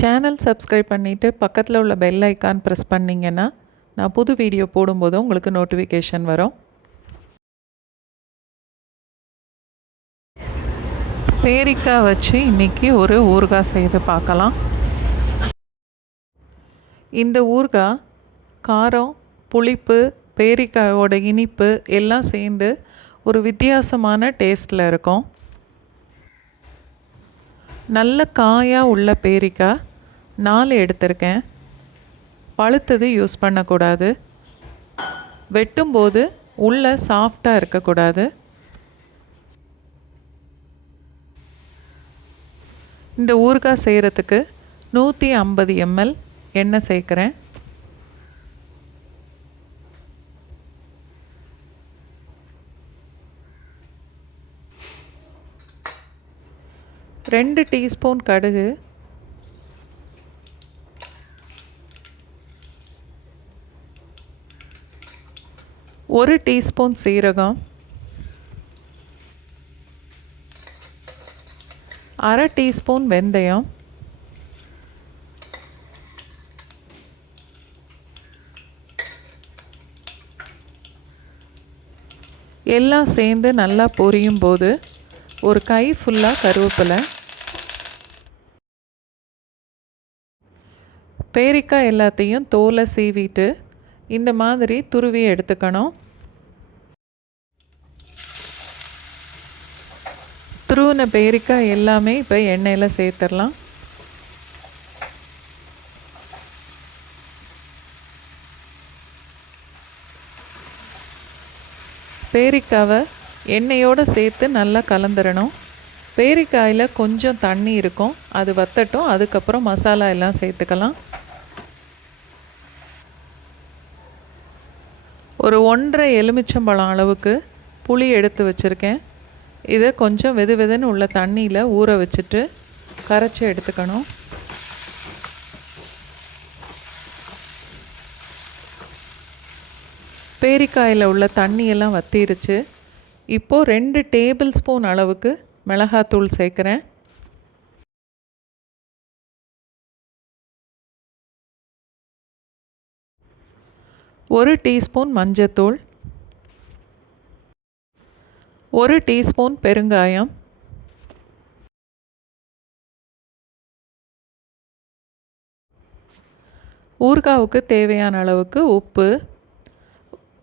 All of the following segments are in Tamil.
சேனல் சப்ஸ்கிரைப் பண்ணிவிட்டு பக்கத்தில் உள்ள பெல் ஐக்கான் ப்ரெஸ் பண்ணிங்கன்னா நான் புது வீடியோ போடும்போது உங்களுக்கு நோட்டிஃபிகேஷன் வரும். பேரிக்காய் வச்சு இன்றைக்கி ஒரு ஊறுகாய் செய்து பார்க்கலாம். இந்த ஊறுகாய் காரம், புளிப்பு, பேரிக்காயோட இனிப்பு எல்லாம் சேர்ந்து ஒரு வித்தியாசமான டேஸ்ட்டில் இருக்கும். நல்ல காயாக உள்ள பேரிக்காய் 4 எடுத்திருக்கேன். பழுத்தது யூஸ் பண்ணக்கூடாது. வெட்டும்போது உள்ளே சாஃப்டாக இருக்கக்கூடாது. இந்த ஊறுகாய் செய்கிறதுக்கு 150 ml எண்ணெய் சேர்க்குறேன். ரெண்டு டீஸ்பூன் கடுகு, 1 டீஸ்பூன் சீரகம், 1/2 டீஸ்பூன் வெந்தயம், எல்லாம் சேர்ந்து நல்லா பொரியும் போது ஒரு கை ஃபுல்லாக கருவேப்பிலை. பேரிக்காய் எல்லாத்தையும் தோலை சீவிட்டு இந்த மாதிரி துருவி எடுத்துக்கணும். துருவின பேரிக்காய் எல்லாமே இப்போ எண்ணெயில் சேர்த்துடலாம். பேரிக்காவை எண்ணெயோடு சேர்த்து நல்லா கலந்துடணும். பேரிக்காயில் கொஞ்சம் தண்ணி இருக்கும், அது வத்தட்டும். அதுக்கப்புறம் மசாலா எல்லாம் சேர்த்துக்கலாம். ஒரு 1.5 எலுமிச்சம்பழம் அளவுக்கு புளி எடுத்து வச்சுருக்கேன். இதை கொஞ்சம் வெது வெதுன்னு உள்ள தண்ணியில் ஊற வச்சுட்டு கரைச்சி எடுத்துக்கணும். பேரிக்காயில் உள்ள தண்ணியெல்லாம் வத்திருச்சு. இப்போது 2 டேபிள் ஸ்பூன் அளவுக்கு மிளகாத்தூள் சேர்க்குறேன். ஒரு டீஸ்பூன் மஞ்சத்தூள், 1 டீஸ்பூன் பெருங்காயம், ஊறுகாவுக்கு தேவையான அளவுக்கு உப்பு.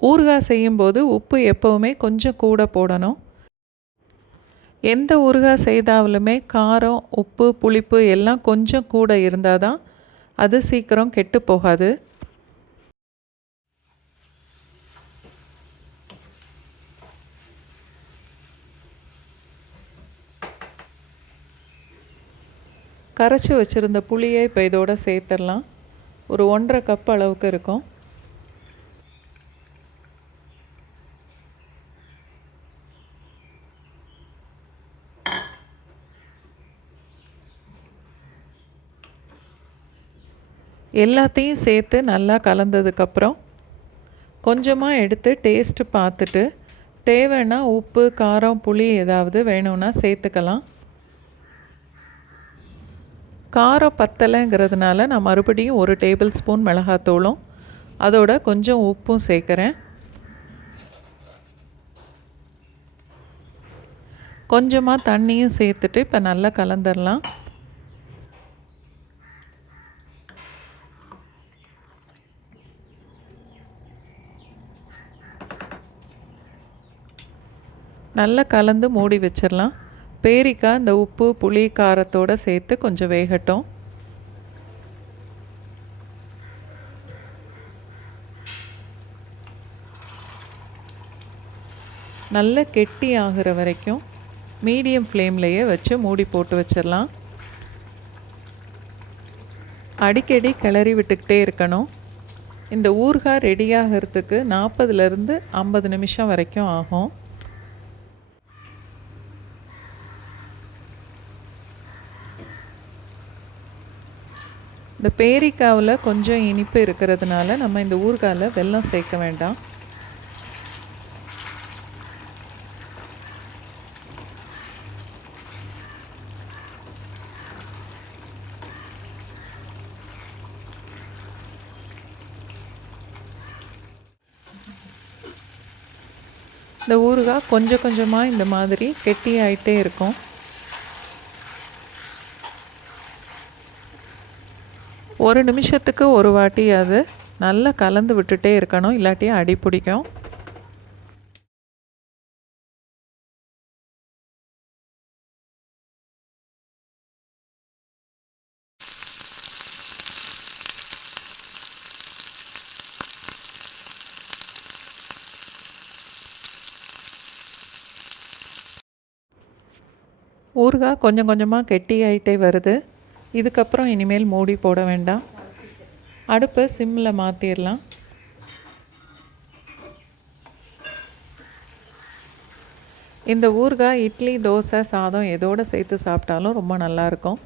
ஊறுகாய் செய்யும்போது உப்பு எப்போவுமே கொஞ்சம் கூட போடணும். எந்த ஊறுகாய் செய்தாலுமே காரம், உப்பு, புளிப்பு எல்லாம் கொஞ்சம் கூட இருந்தால் தான் அது சீக்கிரம் கெட்டு போகாது. கரைச்சி வச்சுருந்த புளியை இப்போ இதோட சேர்த்துடலாம். ஒரு 1.5 கப் அளவுக்கு இருக்கும். எல்லாத்தையும் சேர்த்து நல்லா கலந்ததுக்கப்புறம் கொஞ்சமாக எடுத்து டேஸ்ட்டு பார்த்துட்டு தேவைன்னா உப்பு, காரம், புளி ஏதாவது வேணும்னா சேர்த்துக்கலாம். காரம் பத்தலைங்கிறதுனால நான் மறுபடியும் 1 டேபிள் ஸ்பூன் மிளகாத்தூளும் அதோட கொஞ்சம் உப்பும் சேர்க்குறேன். கொஞ்சமாக தண்ணியும் சேர்த்துட்டு இப்போ நல்லா கலந்துடலாம். நல்லா கலந்து மூடி வச்சிடலாம். பேரிக்காய் இந்த உப்பு, புளி, காரத்தோடு சேர்த்து கொஞ்சம் வேகட்டும். நல்ல கெட்டி ஆகிற வரைக்கும் மீடியம் ஃப்ளேம்லேயே வச்சு மூடி போட்டு வச்சிடலாம். அடிக்கடி கிளறி விட்டுக்கிட்டே இருக்கணும். இந்த ஊறுகாய் ரெடியாகிறதுக்கு 40லேருந்து 50 நிமிஷம் வரைக்கும் ஆகும். இந்த பேரிக்காவில் கொஞ்சம் இனிப்பு இருக்கிறதுனால நம்ம இந்த ஊறுகாயில் வெல்லம் சேர்க்க வேண்டாம். இந்த ஊறுகாய் கொஞ்சம் கொஞ்சமாக இந்த மாதிரி கெட்டியாயிட்டே இருக்கும். ஒரு நிமிஷத்துக்கு ஒரு வாட்டி அது நல்லா கலந்து விட்டுட்டே இருக்கணும், இல்லாட்டி அடி பிடிக்கும். ஊறுகாய் கொஞ்சம் கொஞ்சமாக கெட்டியாயிட்டே வருது. இதுக்கப்புறம் இனிமேல் மூடி போட வேண்டாம். அடுப்பை சிம்மில் மாற்றிடலாம். இந்த ஊறுகாய் இட்லி, தோசை, சாதம் எதோடு சேர்த்து சாப்பிட்டாலும் ரொம்ப நல்லாயிருக்கும்.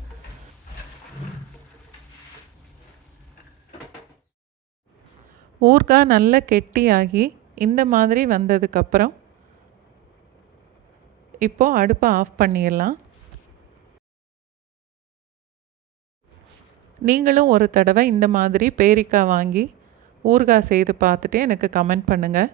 ஊறுகாய் நல்லா கெட்டியாகி இந்த மாதிரி வந்ததுக்கப்புறம் இப்போது அடுப்பை ஆஃப் பண்ணிடலாம். நீங்களும் ஒரு தடவை இந்த மாதிரி பேரிக்காய் வாங்கி ஊறுகாய் செய்து பார்த்துட்டு எனக்கு கமெண்ட் பண்ணுங்கள்.